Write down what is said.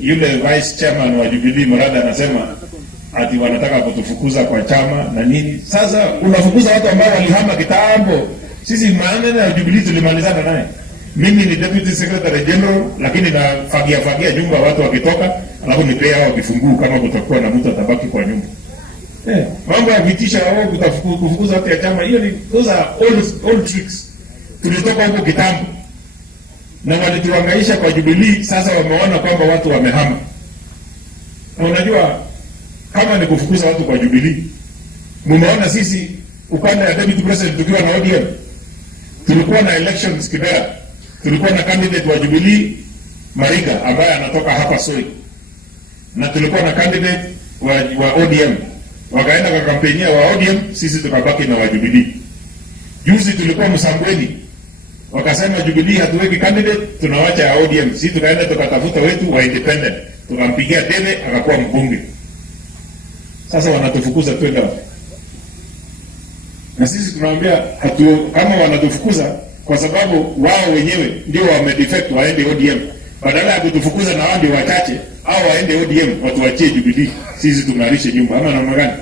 yule vice chairman wa Jubilee Murada anasema ati wanataka kutufukuza kwa chama na nini. Sasa unafukuza watu ambao walihama kitambo. Sisi maana ya Jubilee tulimalizana naye. Mimi ni deputy secretary general, lakini na fagia nyumba watu wakitoka, alafu nipea hao kifunguu kama kutakuwa na mtu atabaki kwa nyumba. Mambo ya vitisha wao kufukuza watu ya chama, hiyo ni those are old tricks. Tulitoka huko kitambo. Na walituhangaisha kwa Jubilee, sasa wameona kwamba watu wamehama. Na unajua kama ni kufukuza watu kwa Jubilee, mmeona sisi upande ya deputy president tukiwa na ODM, tulikuwa na elections Kibera, tulikuwa na candidate wa Jubilee Mariga ambaye anatoka hapa Soi, na tulikuwa na candidate wa ODM, wakaenda kwa kampeni wa ODM, sisi tukabaki na wa Jubilee. Juzi tulikuwa Msambweni, wakasema Jubilee hatuweki candidate, tunawacha ya ODM. Sisi tukaenda tukatafuta wetu wa independent, tukampigia debe akakuwa mbunge. Sasa wanatufukuza twenda wapi? Na sisi tunawaambia kama wanatufukuza kwa sababu wao wenyewe ndio wamedefect waende ODM, badala ya kutufukuza na wao ndio wachache au waende ODM, watuachie Jubilee, sisi tungarishe nyumba ama namna gani?